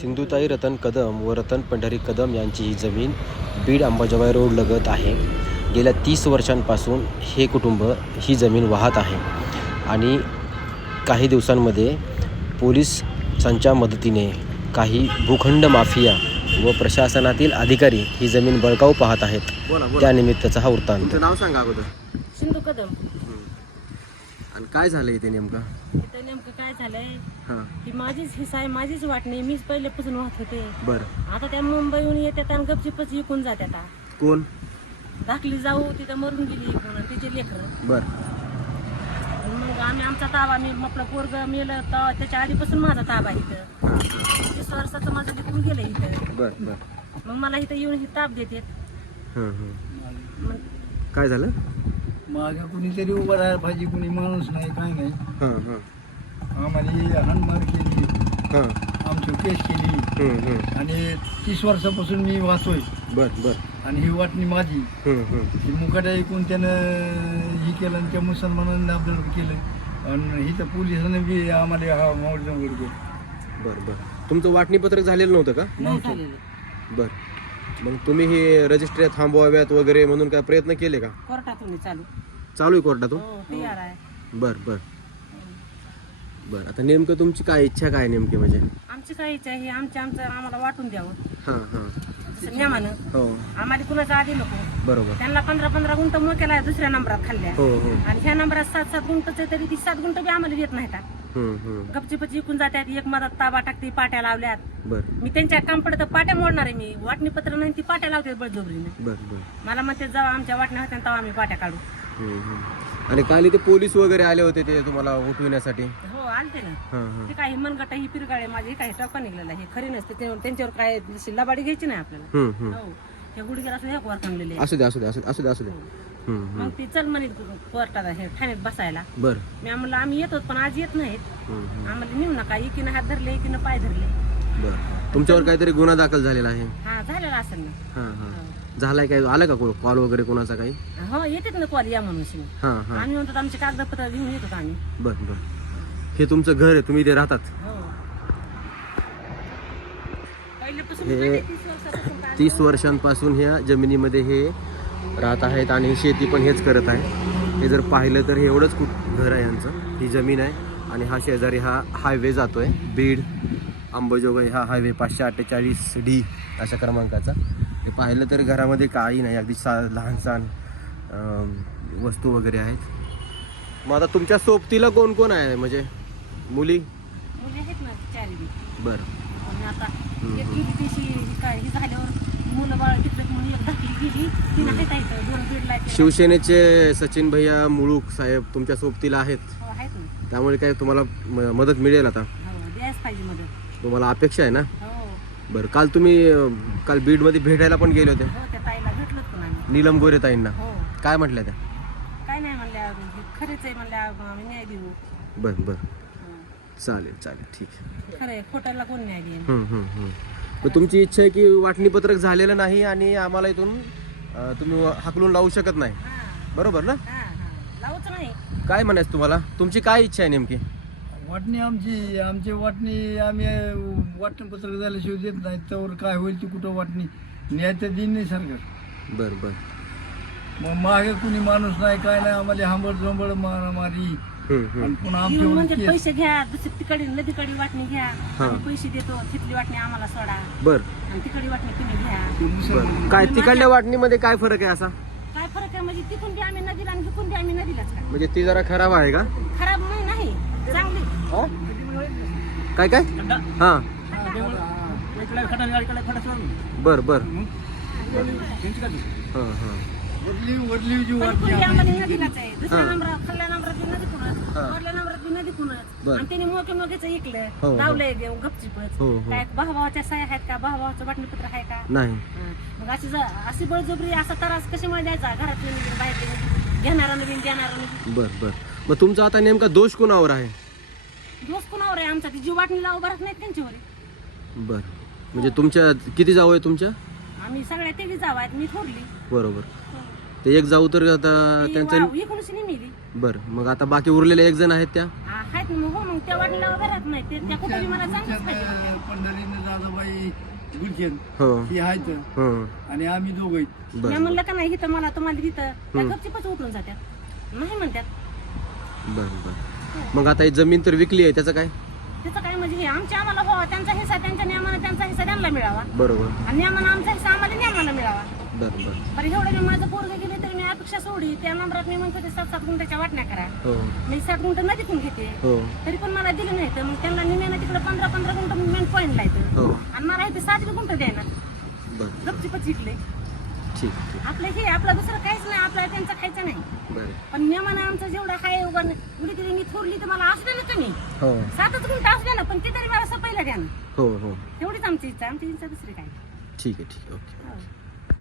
सिंधुताई रतन कदम व रतन पंढरी कदम यांची ही जमीन बीड अंबाजोगाई रोड लगत आहे. गेल्या तीस वर्षांपासून हे कुटुंब ही जमीन वाहत आहे आणि काही दिवसांमध्ये पोलिसांच्या मदतीने काही भूखंड माफिया व प्रशासनातील अधिकारी ही जमीन बळकावू पाहत आहेत. त्यानिमित्ताचा हा वृत्तांत. नाव सांगा अगोदर. सिंधू कदम. आणि काय झालं इथे नेमकं? इथं नेमकं काय झालंय? हां. की माझीच हिस्सा आहे माझीच वाटणी मीच पहिल्यापासून वाहत होते. बरं. आता त्या मुंबईहून येतात आणि गपचिपच विकून जातात आता. कोण? धाकली जाऊ तिथं मरून गेली इकडून आणि तिचे लेकरं. बरं. मग आम्ही आमचा ताबा मी आपलं पोरग मेलं तर त्याच्या आधीपासून माझा ताबा आहे इथं. तीस वर्षाचं माझं विकून गेलं इथं. बरं बरं. मग मला इथं येऊन ही ताप देते हां हां. मग काय झालं? मागे कुणीतरी उभं राहायला पाहिजे कुणी माणूस नाही काय नाही. हां हां. आम्हाला हाणमार केली हां. आमची केस केली. हं, हं. आणि तीस वर्षापासून मी वाचतोय. बरं बरं. आणि ही वाटणी माझी. हं, हं. मुकाट्या ऐकून त्यानं ही केलं आणि त्या मुसलमानांनी आपल्याला केलं. आणि ही तर पोलिसांनी बी आम्हाला हा जंगल केलं बरं बरं. तुमचं वाटणीपत्र झालेलं नव्हतं का? नाही झालेलं. बरं. मग तुम्ही हे रजिस्ट्री थांबवाव्यात वगैरे म्हणून काय प्रयत्न केले का? कोर्टातून चालू. चालू आहे कोर्टातून? हो तयार आहे. बरं बरं. बरं आता नेमकं तुमची काय इच्छा काय नेमकी म्हणजे? आमची काय इच्छा आहे आमच्या आमचं आम्हाला वाटून द्यावं. हां हां. जसं नियमानं हो. आम्हाला कुणाचं आधी नको. बरोबर. त्यांना पंधरा पंधरा गुंट मोक्याला दुसऱ्या नंबरात खाल्ल्या. हो हो. आणि ह्या नंबरात सात सात गुंटच आहे तरी ती सात गुंट बी आम्हाला देत नाहीत. हं, हं. गपचिपच विकून जातात एक मधात ताबा टाकते पाट्या लावल्यात. मी त्यांच्या काम पडतं पाट्या मोडणार आहे मी. वाटणी पत्र नाही ती पाट्या लावते बळजबरीने. बरं बरं. मला म्हणते जेव्हा आमच्या वाटण्या होत्या तेव्हा आम्ही पाट्या काढू. हं, हं. आणि काल इथे पोलीस वगैरे आले होते ते तुम्हाला उठविण्यासाठी? हो आलते ना. हां हां. ते काही मनगट ही पिरगाळे माझे हे काही टक्का निघलेला. हे खरे नसते त्यांच्यावर काय शिल्लाबाडी घ्यायची नाही आपल्याला. हं, हं. हो. हे गुडघ्याला असं एक वर थांबलेले असू दे असू दे असू दे असू दे हं, हं. मग ती चल म्हणे कोर्टाला हे ठाण्यात बसायला. बरं. मी म्हणलं आम्ही येतो पण आज येत नाहीत. आम्हाला नेऊ नका एकीनं हात धरले एकीनं पाय धरले. बरं. तुमच्यावर काहीतरी गुन्हा दाखल झालेला आहे? हा झालेला असेल ना. हां हां. झालाय काय? आलं का कॉल वगैरे कोणाचा काही? हो येतात ना कॉल या म्हणून. हां हां. आम्ही म्हणतो आमचे कागदपत्र घेऊन येतो आम्ही. बरं बरं. हे तुमचं घर आहे तुम्ही इथे राहतात? हो. पहिल्यापासून हे तीस वर्षांपासून ह्या जमिनीमध्ये हे राहत आहेत आणि शेती पण हेच करत आहे. हे जर पाहिलं तर हे एवढंच कुठ घर आहे यांचं. ही जमीन आहे आणि हा शेजारी हा हायवे जातो आहे बीड अंबाजोगाई हा हायवे पाचशे अठ्ठेचाळीस डी अशा क्रमांकाचा. हे पाहिलं तर घरामध्ये काही नाही. अगदी सा लहान सहान वस्तू वगैरे आहेत. मग आता तुमच्या सोबतीला कोण कोण आहे? म्हणजे मुली? बरं. मुलं बाळ म्हणून एक धाकली गेली दोन. शिवसेनेचे सचिन भैया मुळूक साहेब तुमच्या सोबतीला आहेत. हो आहेत ना. त्यामुळे काय तुम्हाला म- मदत मिळेल आता? हो द्यायच पाहिजे मदत. तुम्हाला अपेक्षा आहे ना? हो. बरं काल तुम्ही अं, काल बीडमध्ये भेटायला पण गेले होते. हो त्या ताईला भेटलोच पण आम्ही. नीलम गोरे ताईंना. हो. काय म्हटल्या त्या? काय नाही म्हणल्या हे खरेच आहे म्हणल्या आम्ही न्याय देऊ. बरं बरं. हो. चालेल चालेल ठीक आहे. खरं आहे खोट्याला कोण न्याय देईन? हम्म, हम्म, हम्म. मग तुमची इच्छा आहे की वाटणीपत्रक झालेलं नाही आणि आम्हाला इथून अं, तुम्ही हाकलून लावू शकत नाही. बरोबर ना? हा हा. लावूच नाही. काय म्हणायचं तुम्हाला? तुमची काय इच्छा आहे नेमकी? वाटणी आमची आमची वाटणी आम्ही वाटणीपत्रक झाल्याशिवाय देत नाही. त्यावर काय होईल ती कुठं वाटणी? न्याय तर देईन नाही सरकार. बरं बरं. मग मागे कुणी माणूस नाही काय नाही आम्हाला हांबळ झोंबळ मारामारी. आणि पुन्हा येऊन म्हणजे पैसे घ्या दुसरी तिकडे नदीकडे वाटणी घ्या. हा. आम्ही पैसे देतो तिथली वाटणी आम्हाला सोडा. बरं. आणि तिकडे वाटणी तुम्ही घ्या. बरं. काय तिकडल्या वाटणीमध्ये काय फरक आहे असा? काय फरक आहे म्हणजे तिथून बी आम्ही नदीला आणि तिकून बी आम्ही नदीलाच का? म्हणजे ती जरा खराब आहे का? खराब नाही नाही. चांगली. काय काय? हा. बर बर. हा हा वडली वडली जी पण कुंडी आम्हाला नदीलाच आहे. दुसऱ्या. नंबरात खाल्ल्या नंबरात हा. वरल्या नंबरात बी नदी कुणच? बरं. आणि त्यांनी मोके मोकेच हो, ऐकलं हो. लावलंय देव गपचिपच. हो, हो. काय भावाच्या सह्या आहेत का? भावाचं वाटणीपत्र आहे का? नाही. हा. मग अशी ज- अशी बळजबरी असा त्रास कशामुळे द्यायचा? घरातले नवीन बाहेरले नवीन घेणारा नवीन देणारा नवीन. बर बर. मग तुमचा आता नेमका दोष कुणावर आहे? दिवस कुणावर आहे? आमचा ती जीव वाटणीला उभारत नाहीत त्यांच्यावर. आहे. बर. म्हणजे तुमच्या किती जाऊ आहे तुमच्या? आम्ही सगळ्या तेवी जाव आहेत. मी थोरली. बरोबर. ते एक जाऊ तर आता त्यांचं इकडूनच बर मग आता बाकी उरलेले एक जण आहेत त्या. आहेत ना मग हो मग त्या वाटणीला उभं राहत नाही ते त्या कुठे मला चांगलंच पाहिजे. पंढरीने हो. ही आहेत. हं. आणि आम्ही दोघं आहेत. मी बरं म्हणलं का नाही इथं मला तुम्हाला तिथं त्या हम्म. गपचिपच उठून जात्यात नाही म्हणतात. बरं बरं. मग आता ही जमीन तर विकली आहे त्याचं काय? त्याचं काय म्हणजे हे आमच्या आम्हाला व्हावा त्यांचा हिस्सा त्यांच्या नियमानं त्यांचा हिस्सा त्यांना मिळावा. बरोबर. आणि नियमानं आमचा हिस्सा आम्हाला नियमानं मिळावा. बरं बरं. बरं एवढं मी माझं पोरग गेले तरी मी अपेक्षा सोडली. त्या नंबरात मी म्हणतो ते सात सात गुंठ्याच्या वाटण्या करा. हो. मी सात गुंठ नदीतून घेते. हो. तरी पण मला दिलं नाही तर मग त्यांना निम्यानं तिकडे पंधरा पंधरा गुंठ मेन पॉईंट लायचं हो. आणि मला इथे सात गुंठ द्यायला. बरं. गपचिपच विकले. ठीक ठीक. आपलं हे आपलं दुसरं काहीच नाही. आपल्याला त्यांचं खायचं नाही. बरं. पण नियमानं आमचं जेवढं आहे उगा उडी तरी मी थोडली तर मला असू दे ना तुम्ही. हो. सातच गुंठ असू दे ना पण ते तरी मला सपायला द्या ना. हो हो. एवढीच आमची इच्छा. आमची इच्छा दुसरी काय? ठीक आहे ठीक आहे. ओके. हो.